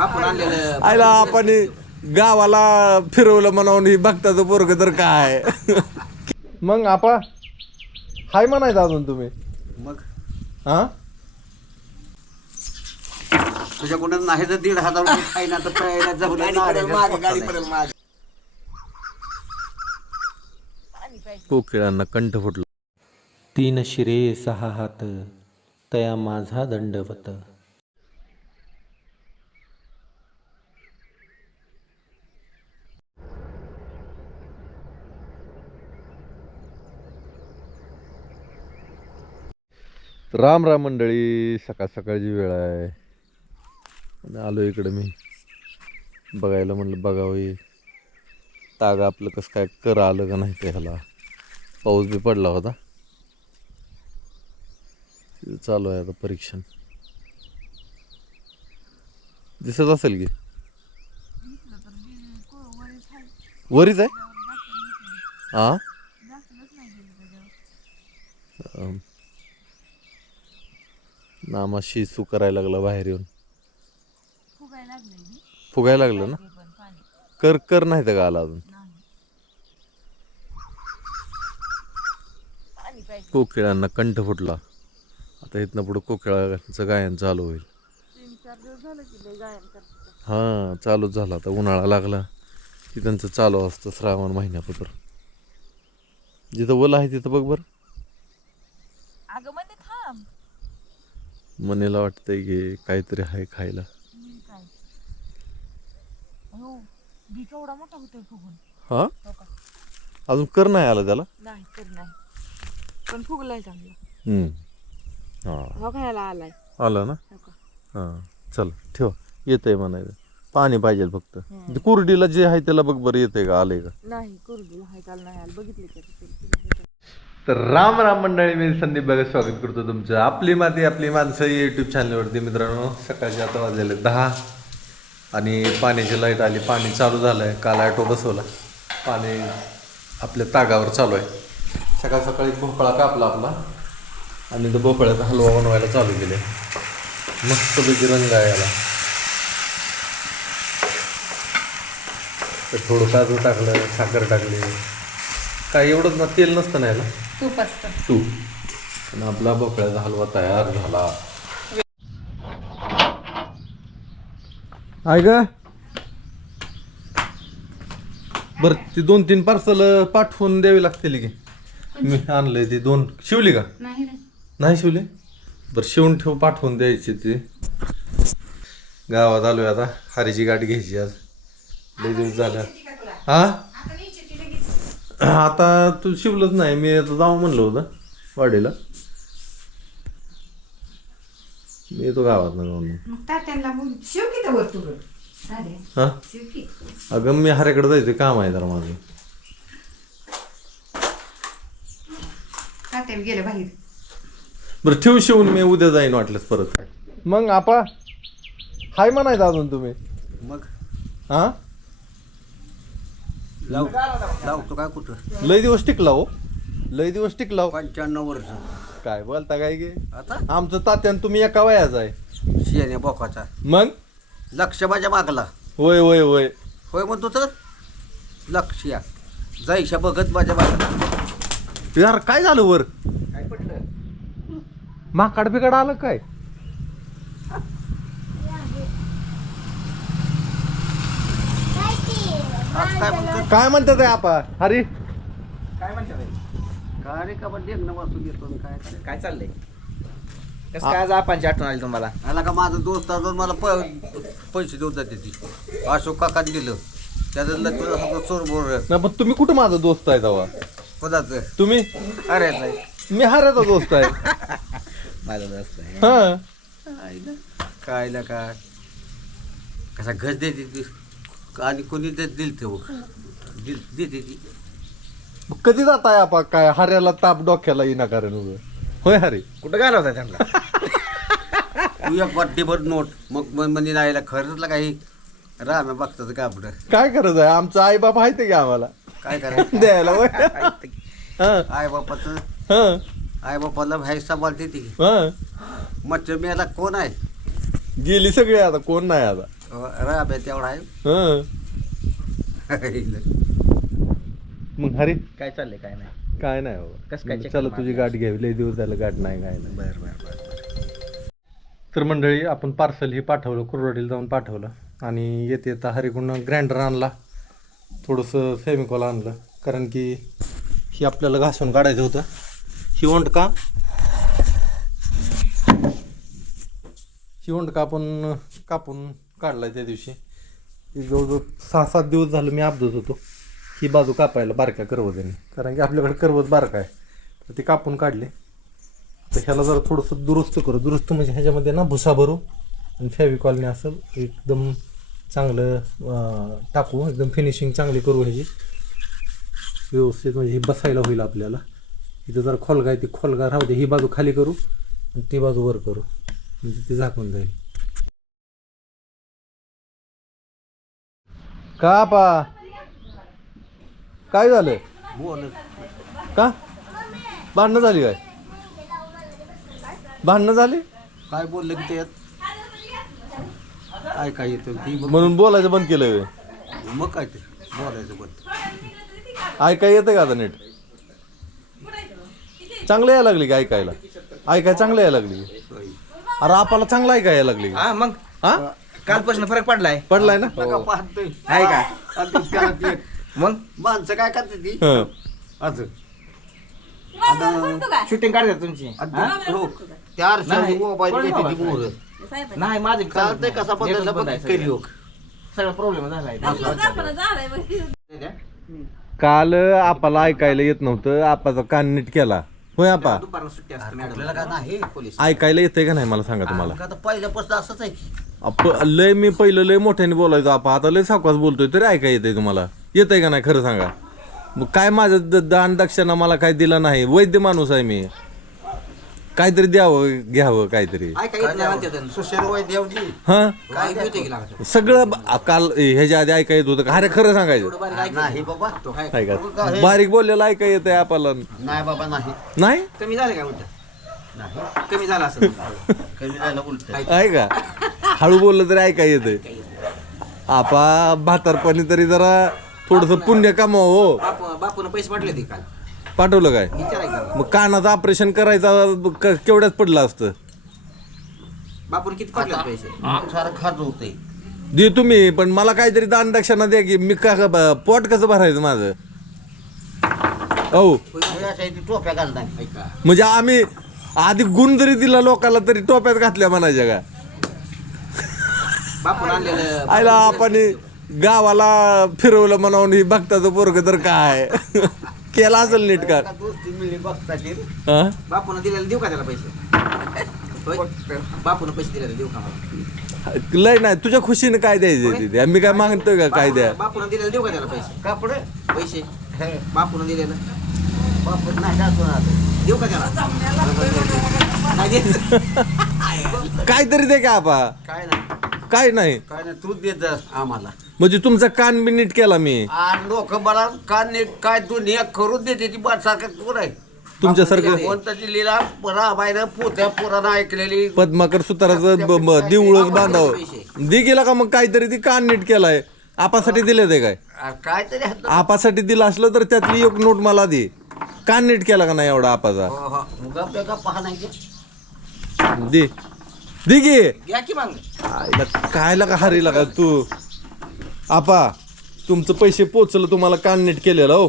बापून आणलेलं आयला आपण गावाला फिरवलं म्हणून ही भक्ताचं पोरग तर काय. मग आपा हाय म्हणायचं अजून तुम्ही. मग हा तुझ्याकडून नाही तर 1,500 रुपये खाईना तर प्यायला जमलं. कोकिळांना कंठ फुटला. 3 शिरे 6 हात तया माझा दंडवत. राम राम मंडळी, सकाळ सकाळची वेळ आहे आणि आलो इकडं मी बघायला. म्हणलं बघावं ताग आपलं कसं काय कर आलं का नाही ते. ह्याला पाऊस बी पडला होता. चालू आहे आता परीक्षण. दिसत असेल की वरीच आहे. हा नामाशी सू करायला लागला बाहेर येऊन. फुगायला लागलं ना. कर कर नाही तर का आला अजून. कोकिळांना कंठ फुटला. आता इथनं पुढं कोकिळाचं गायन चालू होईल. हां चालूच झालं. आता उन्हाळा लागला की त्यांचं चालू असतं श्रावण महिन्यापत्र. जिथं ओलं आहे तिथं बघ बरं. मनेला वाटतंय की काहीतरी आहे खायला. हा अजून कर नाही आला त्याला. पण फुगलाय चांगला. हा खायला आलाय. आला ना. हां चल ठेव. येतंय म्हणायचं. पाणी पाहिजे फक्त. कुरडीला जे आहे त्याला बघ बरं येतंय का आलंय का नाही कुरडीला हाय काल नाही आलं बघितले का. तर राम राम मंडळी, मी संदीप बघा स्वागत करतो तुमचं आपली माती आपली माणसं यूट्यूब चॅनलवरती. मित्रांनो सकाळचे आता वाजलेले 10 आणि पाण्याची लाईट आली. पाणी चालू झालं आहे. काल ॲटो बसवला. पाणी आपल्या तागावर चालू आहे. सकाळ सकाळी भोपळा कापला आपला आणि तो भोपळ्याचा हलवा बनवायला चालू केले. मस्तपैकी रंग आहे याला. तर थोडं काजू टाकलं, साखर टाकली. काय एवढंच ना, तेल नसतं ना याला, तूप असतं. तूप. आणि आपला भोपळ्याचा हलवा तयार झाला. आहे का बरं. ती 2-3 पार्सल पाठवून द्यावी लागतील की. मी आणलंय ती 2. शिवली का नाही शिवली. बरं शिवून ठेव, पाठवून द्यायची. ती गावात आलोय आता. हारीची गाठ घ्यायची आज. लय दिवस झालं. हा आता तू शिवलंच नाही. मी आता जाऊ म्हणलं होतं वाडीला. मी येतो गावात ना जाऊन. हा अगं मी हाऱ्याकडे जायचं काम आहे जरा माझं. गेले बाहेर. बरं ठेव शिवून. मी उद्या जाईन वाटलंच परत. मग आपा हाय म्हणायचं अजून तुम्ही. मग हा लावतो काय कुठं. लय दिवस टिकला हो. लय दिवस टिकला हो. 95 वर्ष काय बोलता काय गे. आता आमचं तात्यान तुम्ही एका वयाचा आहे. शियाने बोकाचा मग लक्ष माझ्या मागला. होय होय होय होय म्हणतो तर लक्ष या जायशा बघत माझ्या मागला. यार काय झालं वर. काय पडलं. माकड बिकड आलं काय. काय म्हणतो. काय म्हणतात आपा. हरी काय म्हणतात काय रे का पण देखणं वाचून घेतो. काय काय चाललंय. कसं काय आज आपणची आठवण आली तुम्हाला. आला का माझा दोस्त अजून मला पैसे देऊन जाते ती. अशोक काकाने दिलं त्याच्यातलं तुझा सगळं चोर बोर. नाही पण तुम्ही कुठं माझा दोस्त आहे तेव्हा. कोणाचं तुम्ही अरे नाही मी हाऱ्याचा दोस्त आहे. माझा जास्त आहे. हा काय ना काय कसा घस देते ती. आणि कोणी दिल ते देते ती. कधी जाताय आपा. काय हाऱ्याला ताप डोक्याला येईना कारण उभं. होय हरी कुठं गायला होता त्यांना. तू एक वाटीभर नोट मग म्हणजे नाहीला खरंच काही राम्या बघतात का आपलं. काय गरज आहे. आमचं आई बाप आहे ते की आम्हाला काय करायचं द्यायला. होय हा आई बापाचं. हा आई बापाला भाई सांभाळते ती. हा मच्छर मेला कोण आहे. गेली सगळी आता कोण नाही आता. राब्या तेवढा आहे हं. मग हरी काय चाललंय काय नाही काय नाही बाबा कसं काय check चला मारलं? तुझी गाठ घ्यावी लय दिवस झालं गाठ नाही काय नाही बर तर मंडळी आपण पार्सल ही पाठवलं कुरवाडीला जाऊन पाठवलं आणि येते येता हरिकडून ग्राइंडर आणला थोडंसं फेमिकॉल आणलं कारण की ही आपल्याला घासून काढायचं होतं ही ओंडका आपण कापून काढलाय त्या दिवशी जवळजवळ 6-7 दिवस झालं मी आपदत होतो ही बाजू कापायला बारक्या करवजाने कारण की आपल्याकडे करवत बारका आहे तर ती कापून काढले तर ह्याला जरा थोडंसं दुरुस्त म्हणजे ह्याच्यामध्ये ना भुसा भरू आणि फेविकॉलने असं एकदम चांगलं टाकू एकदम फिनिशिंग चांगली करू ह्याची व्यवस्थित म्हणजे ही बसायला होईल आपल्याला इथं जर खोलगा आहे ती खोलगा राहू दे ही बाजू खाली करू आणि ती बाजू वर करू म्हणजे ती झाकून जाईल का पा काय झालं बोल का भांडणं झाली काय भांडणं झाली काय बोललं की त्यात काय येतं ती म्हणून बोलायचं बंद केलं व्हय. मग काय ते बोलायचं पण ऐकाय येतं का आता नीट चांगलं यायला लागली का ऐकायला ऐकाय चांगलं यायला लागली अरे आपल्याला चांगलं ऐकाय यायला लागली हा मग हा कालपासून फरक पडलाय पडलाय ना नका पाहतोय आहे का आणि ते त्याला ते मग माणसं काय करते ती हं. असं शूटिंग काढतात तुमची हा? हो चार नाही. मोबाईल कोण देते ती मोबाईल? मोर नाही माझे चालतंय कसा बदलला बघ करी लोक सगळा प्रॉब्लेम झालाय काल आपल्याला ऐकायला येत नव्हतं आपाचा कान नीट केला होय आपा दुपारला सुट्टी असते आपल्याला काय नाही पोलीस ऐकायला येतंय का नाही मला सांगा तुम्हाला आता पहिल्यापासून असंच आहे की लय मी पहिलं लय मोठ्याने बोलायचो आपा आता लय सावकाश बोलतोय तरी ऐकाय येतंय तुम्हाला येतंय का नाही खरं सांगा मग काय माझं दान दक्षिणा मला काय दिलं नाही वैद्य माणूस आहे मी काहीतरी द्यावं घ्यावं काहीतरी सुशेर वैद्यवजी हा काय होते की लागत सगळं काल ह्याच्या आधी ऐकाय येत होतं का अरे खरं सांगायचं नाही बाबा तो काय ऐका बारीक बोललेलं ऐकाय येतंय आपल्याला नाही बाबा नाही नाही कमी झालं काय उलट नाही कमी झालं असं कमी झालं उलट आहे का हळू बोललं तरी ऐकाय येतंय आपा म्हातारपणी तरी जरा थोडस पुण्य कमाव हो बापून पैसे पाठवले ते काल पाठवलं काय विचारायचं मग कानाचं ऑपरेशन करायचं केवढ्यात पडलं असतं बापून किती पाठवले पैसे सारं खात होते दे तुम्ही पण मला काहीतरी दान दक्षिणा द्या की मी का पोट कसं भरायचं माझं हो टोप्या घालताय ऐका म्हणजे आम्ही आधी गुण जरी दिला लोकांना तरी टोप्यात घातल्या म्हणायच्या का बापून आणलेलं आयला आपण गावाला फिरवलं म्हणून ही बघताचं पोरग तर काय केला असेल नीट का दोस्ती मिळली बघता ते हा? बापून दिलेलं देऊ का त्याला पैसे होय? बापून पैसे दिलेले देऊ का मला लय नाही तुझ्या खुशीने काय द्यायचं ते मी काय मागतोय का काय द्या बापून दिलेलं देऊ का त्याला पैसे कापड पैसे बापून दिलेलं बापड नाही जातो देऊ का त्याला नाही द्यायचं. काहीतरी दे का आपा काय नाही काय नाही काय नाही तू देत जा आम्हाला म्हणजे तुमचा कान बी नीट केला मी आणि लोक मला का नीट काय दुनिया करून देते ती बात सारखं कोण आहे तुमच्यासारखं कोणताची लीला रामायण पोत्या पुराण ऐकलेली पद्माकर सुताराचं दिवळच बांधावं दे गेला का मग काहीतरी ती कान नीट केलाय आपासाठी दिले ते काय काहीतरी हात- आपासाठी दिलं असलं तर त्यातली एक नोट मला दे कान नीट केला का नाही एवढा आपाचा हो, हो. मग आपल्या का पहा नाही की? दे दे गे घ्या की मग आईला काय लागा हरी लागा तू आपा तुमचं पैसे पोचलं तुम्हाला कान नीट केलेलं हो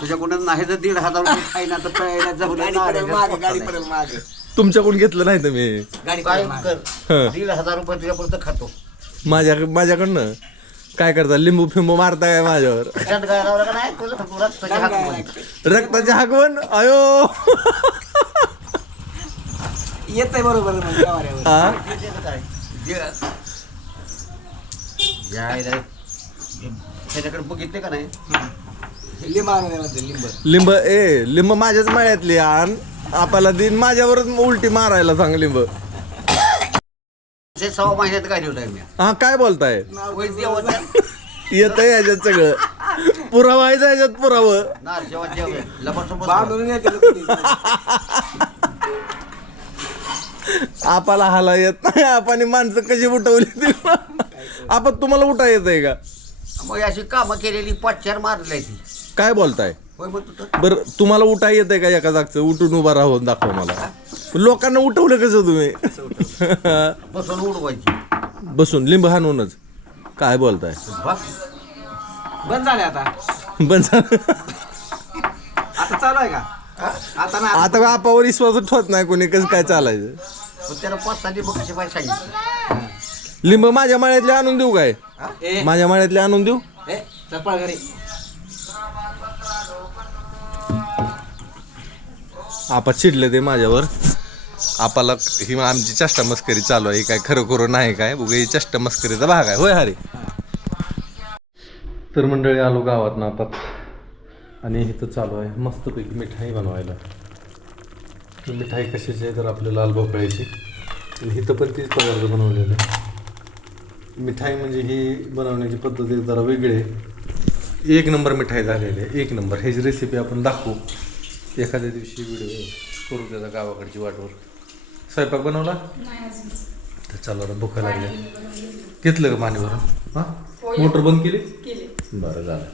तुझ्याकडून नाही तर 1,500 रुपये खाईना तर प्यायला जमलं गाडी पडेल माग तुमच्याकडून घेतलं नाही तर मी गाडी काय पडेल माग कर हं. 1,500 रुपये तुझ्यापर्यंत खातो माझ्याकडनं काय करता लिंबू फिंबू मारता काय माझ्यावर खिशात गायला का नाही तुला रक्ताची हात बोलली. रक्ताची हागवण अयो येतंय बरोबर मग व्यवहारावर. हा? त्याचं काय? यायला त्याच्याकडे बघितले का नाही लिंब आणून द्या म्हणते, लिंब लिंब माझ्याच मळ्यातली आण आपल्याला दिन माझ्यावरच उलटी मारायला सांग लिंब ते 6 महिन्यात गाडी मी हा काय बोलताय वैद्यवच्या येत याच्यात सगळं पुरावा आहे याच्यात पुरावं नारशेवाच्या लबासोबत बांधून येते लोक. आपाला हाला येत नाही. आपाने माणसं कशी उठवली ती आपण तुम्हाला उठा येत आहे का? मग अशी कामं केलेली 5-4 मारली ती. काय बोलताय? होय म्हणतो तर. बरं तुम्हाला उठा येत आहे का एका जागचं? उठून उभा राहून दाखवा मला. लोकांना उठवलं कसं तुम्ही? बसून उडवायची. बसून लिंब हाणूनच. काय बोलताय? बंद झाले आता. पण आता चालू आहे का? आता ना आता आपावर विश्वास ठेवत नाही कोणी. कसं काय चालायचं? मग त्याला 5-6 लिंब कसे पाहिजे सांगितलं. लिंब माझ्या माळ्यातले आणून देऊ काय? ए माझ्या माळ्यातले आणून देऊ? ए चल पळ घरी. आपा चिडले ते माझ्यावर. आपाला ही आमची चेष्टा मस्करी चालू आहे. काय खरं खरं नाही काय बघ, ही चेष्टा मस्करीचा भाग आहे. होय हरे. तर मंडळी आलो गावात ना आता आणि इथं चालू आहे मस्तपैकी मिठाई बनवायला. ही मिठाई कशाची आहे तर आपल्या लाल भोपळ्याची. आणि इथं पण तीच पदार्थ बनवलेले. मिठाई म्हणजे ही बनवण्याची पद्धत एक जरा वेगळी आहे. 1 नंबर मिठाई झालेली आहे. 1 नंबर. ह्याची रेसिपी आपण दाखवू एखाद्या दिवशी. व्हिडिओ करू त्याचा गावाकडची वाटवर. स्वयंपाक बनवला तर चला आता भुका लागल्या. घेतलं का पाणी भरून? हां मोटर बंद केली? बरं झालं.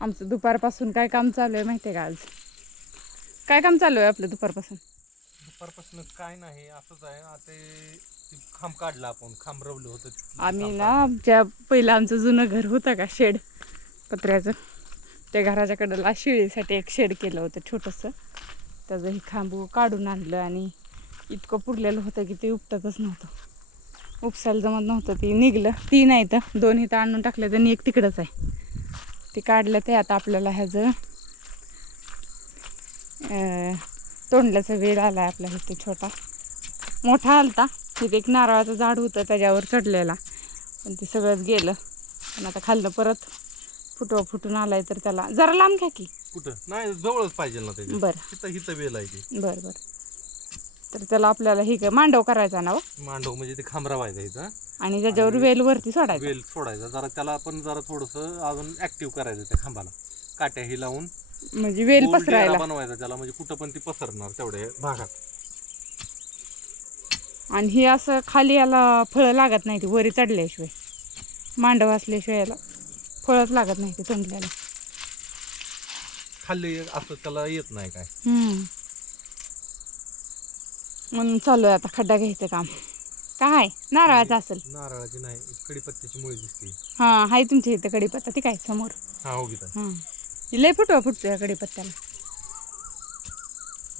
आमचं दुपारपासून काय काम चालू आहे माहिती आहे का? आज काय काम चालू आहे आपलं दुपारपासून? दुपारपासून काय नाही असंच आहे. आता खांब काढला आपण. खांब रवलं होतं. आम्ही ना आमच्या पहिलं आमचं जुनं घर होतं का शेड पत्र्याचं, त्या घराच्या कडेला शेळीसाठी एक शेड केलं होतं छोटंसं. त्याचं हे खांब काढून आणलं आणि इतकं पुरलेलं होतं की ते उपटतच नव्हतं. उपसायला जमत नव्हतं. ते निघलं. 3 आहे तर 2 इथं आणून टाकले आणि 1 तिकडंच आहे. ते काढलं. ते आता आपल्याला ह्याचं तोंडल्याचा वेळ आला आहे आपल्या इथे. छोटा मोठा आलता. तिथे एक नारळाचं झाड होतं त्याच्यावर चढलेला, पण ते सगळंच गेलं. पण आता खाल्लं परत फुटून आलाय तर त्याला जरा लांब घ्या की. कुठं नाही जवळच पाहिजे ना त्याच्या. बरं हिथं हिथं वेल आहे ती. बरं. तर त्याला आपल्याला हे मांडव करायचा ना. मांडव म्हणजे ते खांब रवायचा इथं आणि त्याच्यावर वेल वरती सोडायचा. वेल सोडायचा. जरा त्याला आपण जरा थोडंसं अजून ऍक्टिव्ह करायचं त्या खांबाला. काट्या ही लावून म्हणजे वेल गोल डेरा पसरायला. बनवायचा त्याला. म्हणजे कुठं पण ती पसरणार तेवढ्या भागात. आणि हे असं खाली याला फळं लागत नाही. ती वरी चढल्याशिवाय, मांडव असल्याशिवाय याला फळच लागत नाही. ते तोंडल्याला खाल्ली असं त्याला येत नाही काय. म्हणून चालू आहे आता खड्डा घ्यायचं काम. काय नारळाचं असेल? नारळाची नाही, कडीपत्त्याची मुळी दिसते. हां आहे तुमच्या इथं कडीपत्ता. ती काय समोर? हा हो गीता. हां लय फुटतो या कडीपत्त्याला.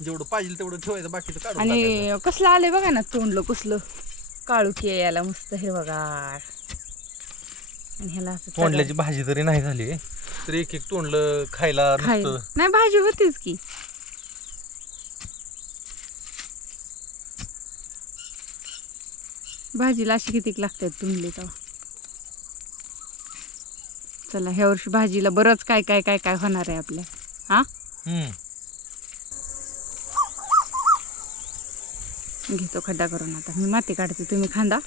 जेवढं पाहिजे तेवढं ठेवायचं, बाकीचं काढून आणि टाकायचं. कसलं आले बघा ना तोंडलं कसलं काळुकी आहे याला. मस्त हिरवगार. आणि ह्याला असं तोंडल्याची भाजी जरी नाही झाली तरी एक तोंडलं खायला नुसतं. नाही भाजी होतीच की. भाजीला अशी किती लागतात तुमले तेव्हा. चला ह्या वर्षी भाजीला बरंच काय काय काय काय होणार आहे आपल्या. हा घेतो खड्डा करून. आता मी माती काढते, तुम्ही खांदा.